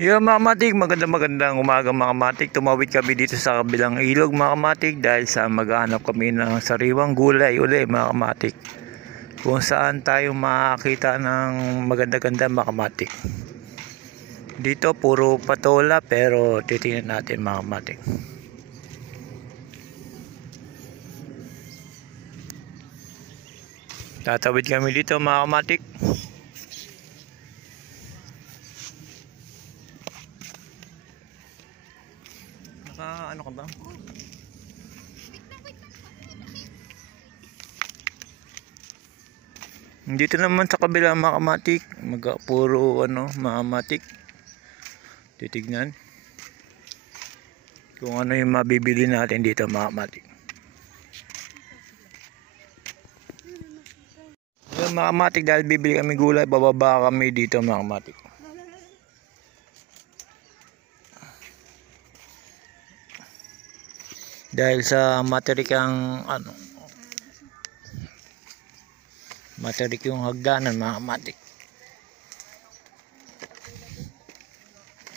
Yung mga kamatik, magandang umaga mga kamatik. Tumawid kami dito sa kabilang ilog mga kamatik dahil sa maghahanap kami ng sariwang gulay uli mga kamatik. Kung saan tayo makakita ng maganda-ganda mga kamatik. Dito puro patola pero titingnan natin mga kamatik. Tatawid kami dito mga kamatik. Ano ka ba? Dito naman sa kabila mga kamatik, puro mga kamatik. Titignan kung ano yung mabibili natin dito mga kamatik. Yung mga kamatik, dahil bibili kami gulay, bababa kami dito mga kamatik. Dahil sa materik yung hagdanan mga kamatik.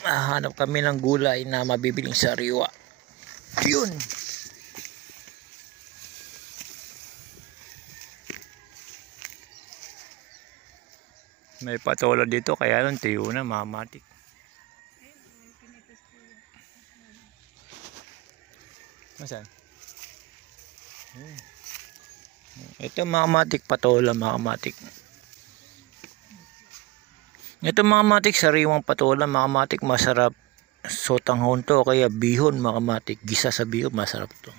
Hanap kami ng gulay na mabibiling sariwa. Yun. May patola dito kaya lang tiyo na mga kamatik. Saan? Ito mga kamatik, patola mga kamatik. Ito mga kamatik, sariwang patola mga kamatik, masarap. Sotanghon to kaya bihon mga kamatik, gisa sa bihon masarap to.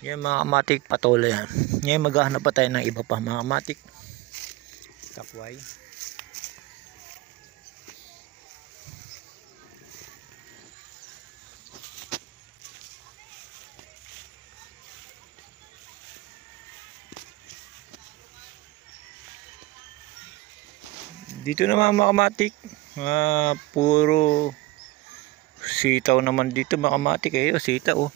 Yan mga kamatik, patola yan. Ngayon maghahanap pa tayo ng iba pa mga kamatik. Takway. Dito naman mga kamatik, puro sitaw naman dito mga kamatik. Sitaw oh.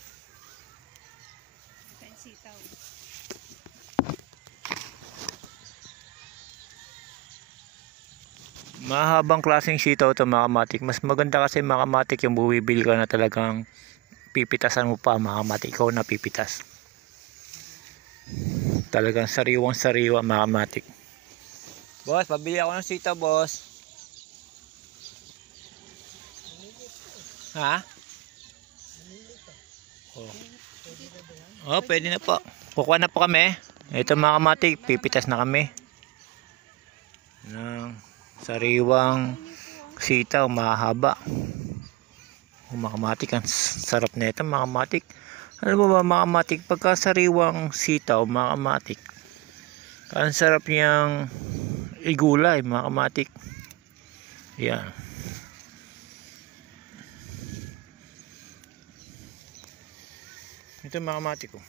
Mahabang klaseng sitaw ito mga kamatik. Mas maganda kasi mga kamatik yung buwibili ka na talagang pipitasan mo pa mga kamatik. Ikaw na pipitas. Talagang sariwang sariwa mga kamatik. Boss, pabili ako ng sitaw, boss. Ha? Oh, pwede na po. Kukuha na po kami. Ito mga kamatik, pipitas na kami. Ng sariwang sitaw, mahaba. Mga kamatik, ang sarap na ito mga kamatik. Alam mo ba mga kamatik, pagka sariwang sitaw mga kamatik, ang sarap niyang igulay mga kamatik. Yan. Ito mga kamatik ko.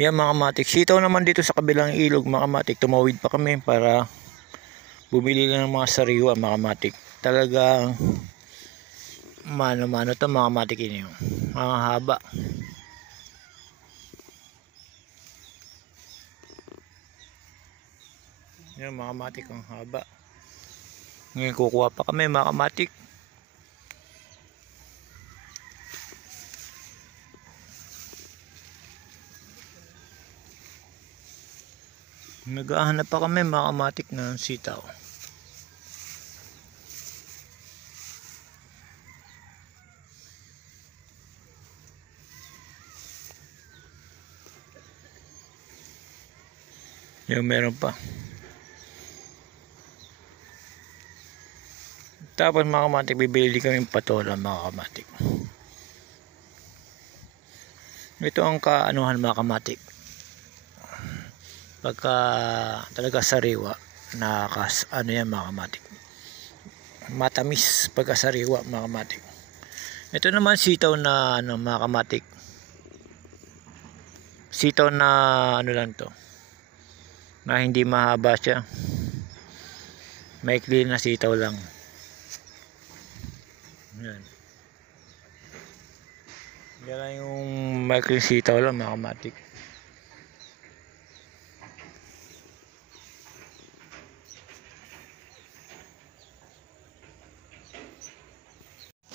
Yan mga kamatik. Sitaw naman dito sa kabilang ilog mga kamatik. Tumawid pa kami para bumili lang ng mga sariwa mga kamatik. Talagang mano-mano to mga kamatik ini. Ang haba. Yan mga kamatik, ang haba. Ngayon kukuha pa kami mga kamatik. Naghahanap pa kami mga kamatik ng sitaw. Yung meron pa. Tapos mga kamatik, bibili kami patola mga kamatik. Ito ang kaanuhan mga kamatik. Pagka talaga sariwa, yan mga kamatik. Matamis pagka sariwa mga kamatik. Ito naman sitaw na mga kamatik. Sitaw na lang to. Na hindi mahaba siya. Maikli na sitaw lang. Yan. Yan lang yung micro sitaw lang mga kamatik.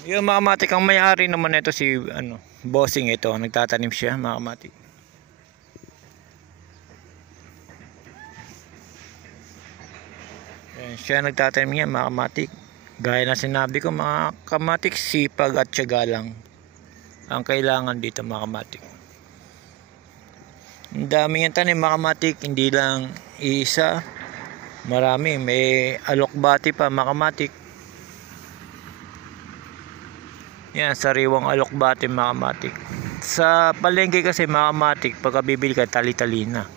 Yung mga kamatik, ang may-ari naman ito si bossing ito, nagtatanim siya mga kamatik. Yan, siya nagtatanim niya mga kamatik. Gaya na sinabi ko mga kamatik, sipag at tiyaga lang ang kailangan dito mga kamatik. Ang dami yung tanim mga kamatik, hindi lang isa, marami, may alokbati pa mga kamatik. Yan, sariwang alokbati mga kamatik. Sa palengke kasi mga kamatik, pagka bibili ka tali-tali na.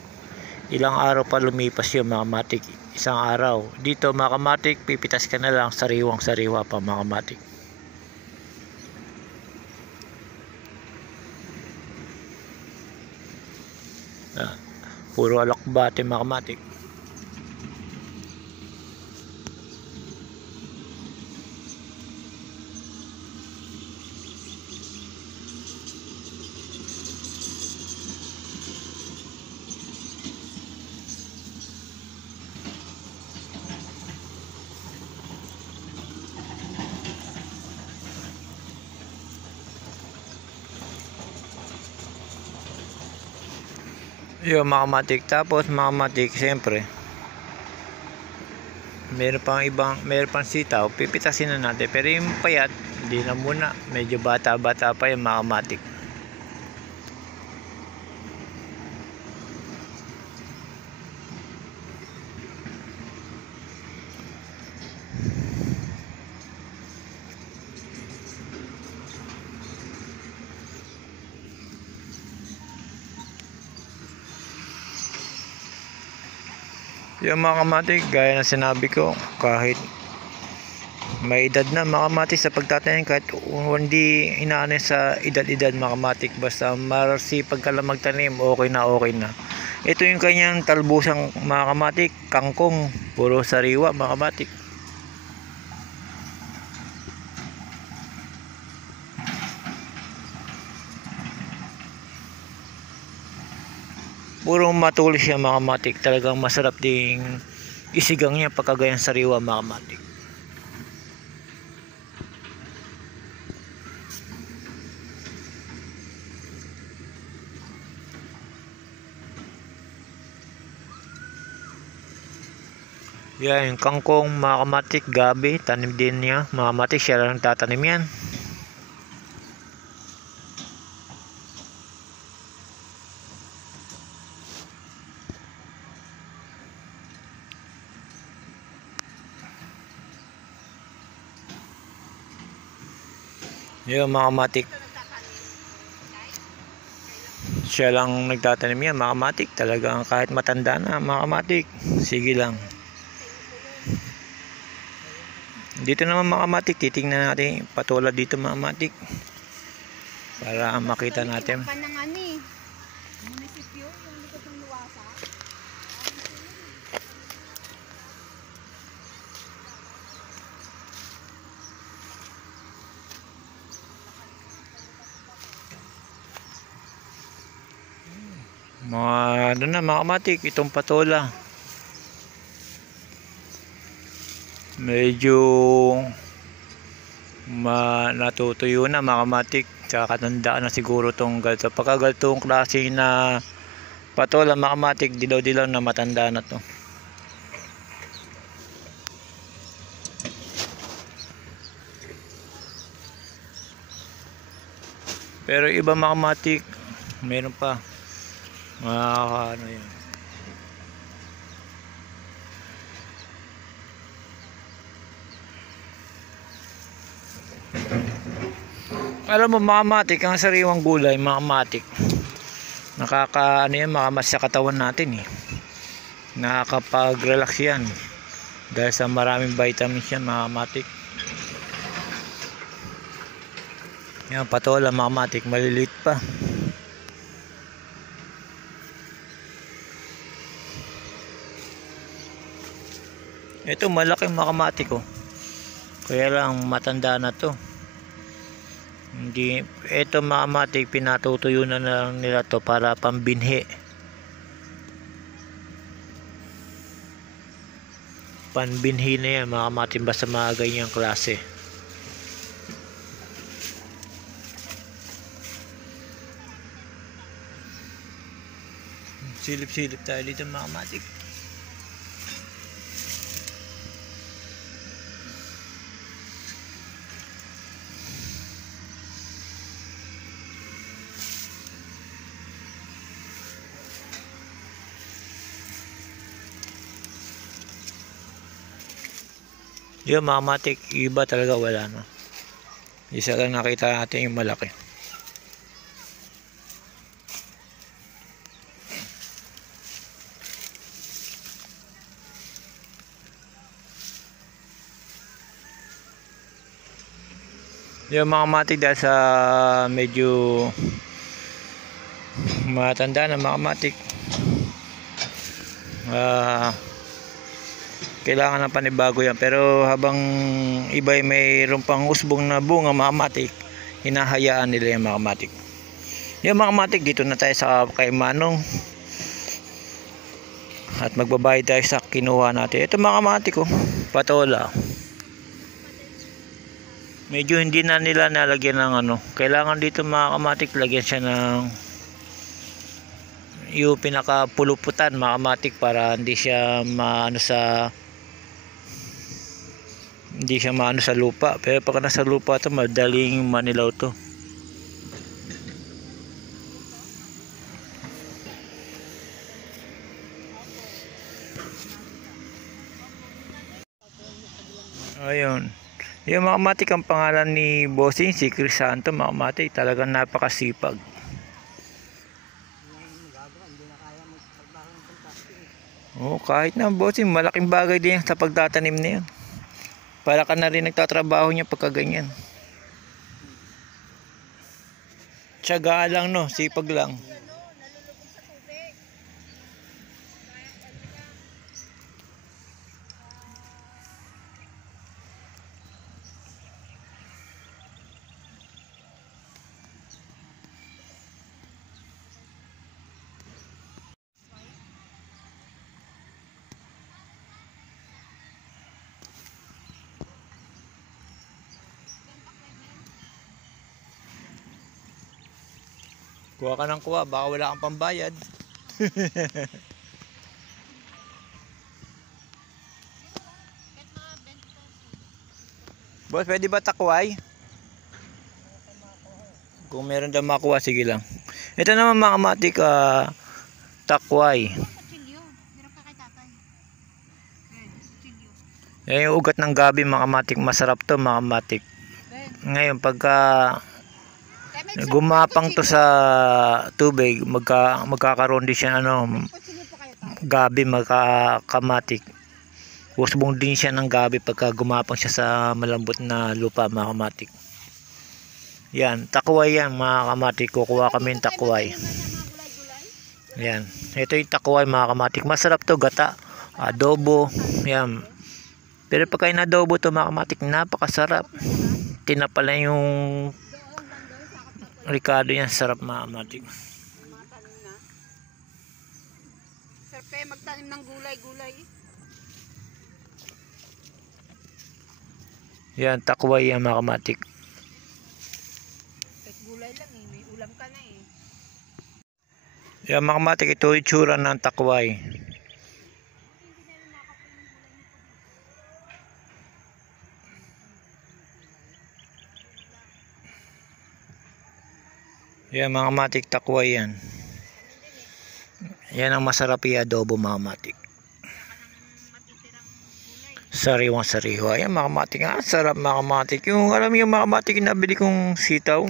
Ilang araw pa lumipas yung mga kamatik, isang araw. Dito mga kamatik, pipitas ka na lang, sariwang sariwa pa mga kamatik. Puro alokbati mga kamatik. Yung mga kamatik, tapos mga kamatik, siyempre meron pang sitaw, pipitasin na natin, pero yung payat hindi na muna, medyo bata pa yung mga kamatik. Yung mga kamatik, gaya na sinabi ko, kahit may edad na mga kamatik sa pagtatanim, kahit hindi inaano sa edad-edad mga kamatik, basta marsipag ka lang magtanim, okay na. Ito yung kanyang talbusang mga kamatik, kangkong, puro sariwa mga kamatik. Puro matulis siya mga kamatik, talagang masarap ding isigang niya pagkagayang sariwa mga kamatik. Yan, yung kangkong mga kamatik, gabi, tanim din niya mga kamatik, siya lang tatanim yan. Yung mga kamatik, siya lang nagtatanim yan mga kamatik, talagang kahit matanda na mga kamatik, sige lang. Dito naman mga kamatik, titingnan natin patola dito mga kamatik para makita natin. Mga mga kamatik, itong patola medyo natutuyo na mga kamatik, tsaka katandaan na siguro tong ganito. Pagka ganitong klase na patola mga kamatik, dilaw na matanda na to. Pero iba mga kamatik, meron pa ano yan. Alam mo mga kamatik, ang sariwang gulay mga kamatik, nakaka ano yan, makamas sa katawan natin nakakapag relax yan dahil sa maraming vitamins yan mga kamatik. Yan, patola mga kamatik, maliliit pa. Ito malaking mga kamatik kaya lang matanda na to. Hindi, ito mga kamatik, pinatutuyo na lang nila to para pambinhi. Panbinhi na yan mga kamatik, basta mga ganyang klase. Silip-silip tayo dito mga kamatik. Yung mga kamatik, iba talaga wala na. Isa lang nakita natin yung malaki. Yung mga kamatik dahil sa medyo matanda na mga kamatik, kailangan ng panibago yan. Pero habang iba ay mayroon pang usbong na bunga mga kamatik, hinahayaan nila yung mga kamatik. Yung mga kamatik, dito na tayo sa kay Manong at magbabayad tayo sa kinuha natin. Ito mga kamatik, oh, patola. Medyo hindi na nila nalagyan ng ano. Kailangan dito mga kamatik lagyan siya ng yung pinakapuluputan mga kamatik para hindi siya maano sa lupa. Pero pag nasa lupa to, madaling manilaw to. Ayun. Yung mga kamatik, ang pangalan ni Bossing, si Crisanto mga kamatik, talagang napakasipag. Oh, kahit na Bossing, malaking bagay din sa pagtatanim na yun. Para ka na rin nagtatrabaho niya pagka ganyan. Tiyaga lang, no, sipag lang. Kuha ka ng kuha, baka wala kang pambayad. Boss, pwede ba takway? Kung meron daw makuha, sige lang. Ito naman mga kamatik, takway. Yan yung ugat ng gabi mga kamatik, masarap to mga kamatik. Ngayon pagka gumapang to sa tubig, magkakaroon din siya gabi mga kamatik. Usbong din siya ng gabi pagka gumapang siya sa malambot na lupa mga kamatik. Yan, takway yan mga kamatik. Kukuha kami ng takway. Yan, ito yung takway mga kamatik. Masarap to, gata, adobo. Yan. Pero pagka inadobo to mga kamatik, napakasarap. Tinapala yung Ricardo yan, sarap mga kamatik. Sir, magtanim ng gulay-gulay. Yan, takway yan mga kamatik. Gulay lang eh, may ulam ka na eh. Yan mga kamatik, ito yung itsura ng takway. Yan mga kamatik, takway yan. Yan ang masarap i-adobo mga kamatik. Sariwang sariwa. Yan mga kamatik, sarap mga kamatik. Yung alam mo yung mga kamatik, nabili kong sitaw,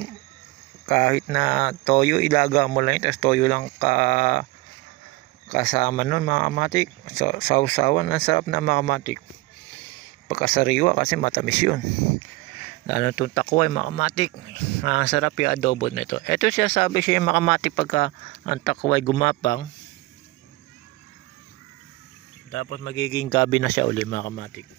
kahit na toyo, ilaga mo lang, tapos toyo lang kasama nun mga kamatik. Sausawan, ang sarap na mga kamatik. Pagkasariwa kasi matamis yun. Lalo itong takway mga kamatik, sarap yung adobo na ito. Ito siya, sabi siya yung mga kamatik, pagka ang takway gumapang, tapos magiging gabi na siya uli mga kamatik.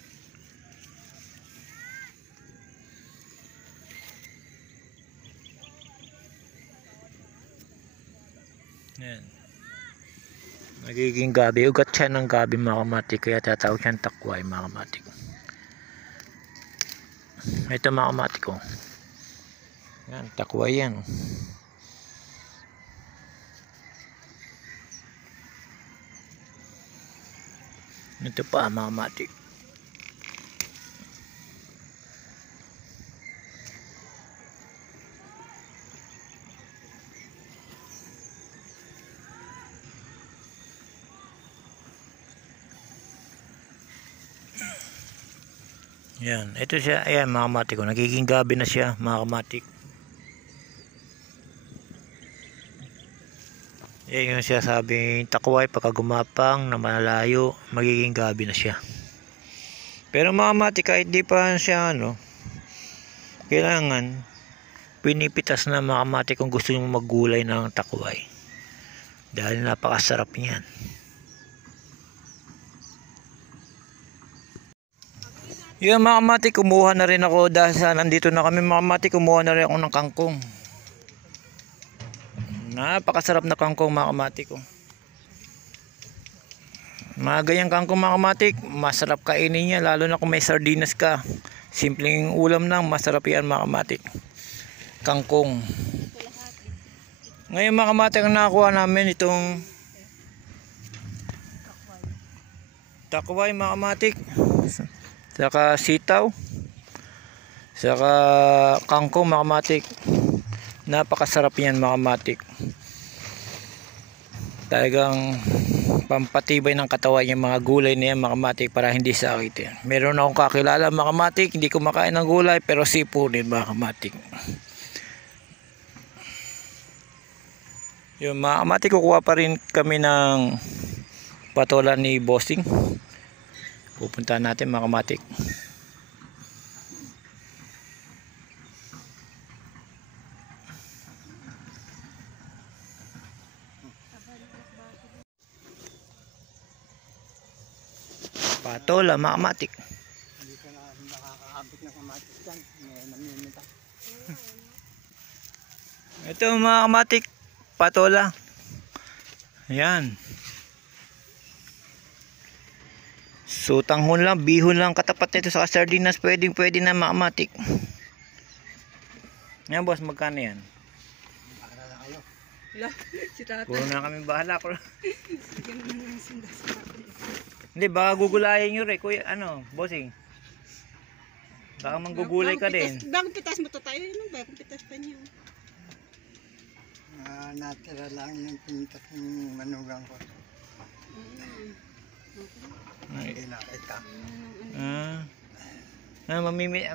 Yan. Nagiging gabi. Ugat siya ng gabi mga kamatik. Kaya tatawag siyang takway mga kamatik. Ito mga kamatik ko. Yan, takway yan. Ito pa mga kamatik. Yan, ito siya. Ayan mga kamatik ko. Nagiging gabi na siya mga kamatik. Yan yung siya sabing takway pagka gumapang na malayo, magiging gabi na siya. Pero mga kamatik kahit di pa siya kailangan pinipitas na mga kamatik kung gusto nyo maggulay ng takway. Dahil napakasarap niyan. Yung mga kamatik, kumuha na rin ako dahil sa nandito na kami mga kamatik, kumuha na rin ako ng kangkong. Napakasarap na kangkong mga kamatik ko. Mga ganyang kangkong mga kamatik, masarap kainin niya lalo na kung may sardinas ka. Simpleng ulam lang, masarap yan mga kamatik. Kangkong. Ngayon mga kamatik, ang nakakuha namin itong takway mga kamatik. Saka sitaw, saka kangkong mga kamatik. Napakasarap yan mga kamatik. Talagang pampatibay ng katawan yung mga gulay na yan mga kamatik para hindi sakit. Meron akong kakilala mga kamatik, hindi kumakain ng gulay pero sipunin mga kamatik. Yung mga kamatik, kukuha pa rin kami ng patola ni Bossing. Pupuntahan natin mga kamatik. Patola mga kamatik. Hindi ka na nakakaabot ng kamatis dyan. May naminita. Ito mga kamatik, patola. Ayan. So tanghon lang, bihon lang katapat nito sa sardinas, pwede na mga kamatik. Yan boss, magkano yan? Para lang kayo. Wala, si tatay. Puro na kami bahala ko. Bigyan mo na ng sindas sa akin. Hindi, baka gugulayan nyo rin, kuya, bossing. Baka manggugulay ka din. Bagong pitas mo to tayo, yun ba? Kung pitas pa niyo. Natira lang yung pinitas ng manugang ko. Hindi nakita.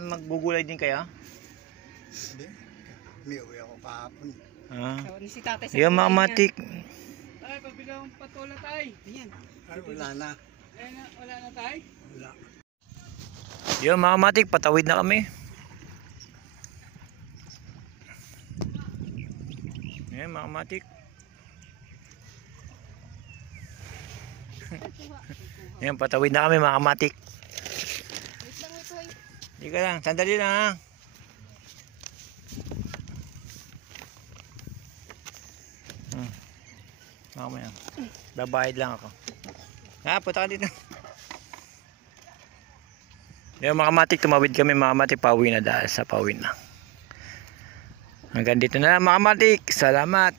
Maggugulay din kaya? Hindi. May uwi ako kahapon. Si tatay sa Yung mga kamatik. Tay, pabilang patola tay. Ayan. Ay, wala na. Wala na tay? Wala. Yung mga kamatik, patawid na kami. Yan mga kamatik. Yan, patawid na kami mga kamatik. Wait lang, wait. Hindi ka lang, sandali lang ha. Mamaya. Babayad lang ako. Punta ka dito. Yung mga kamatik, tumawid kami mga kamatik, pauwi na dahil sa pauwi na. Hanggang dito na lang mga kamatik. Salamat.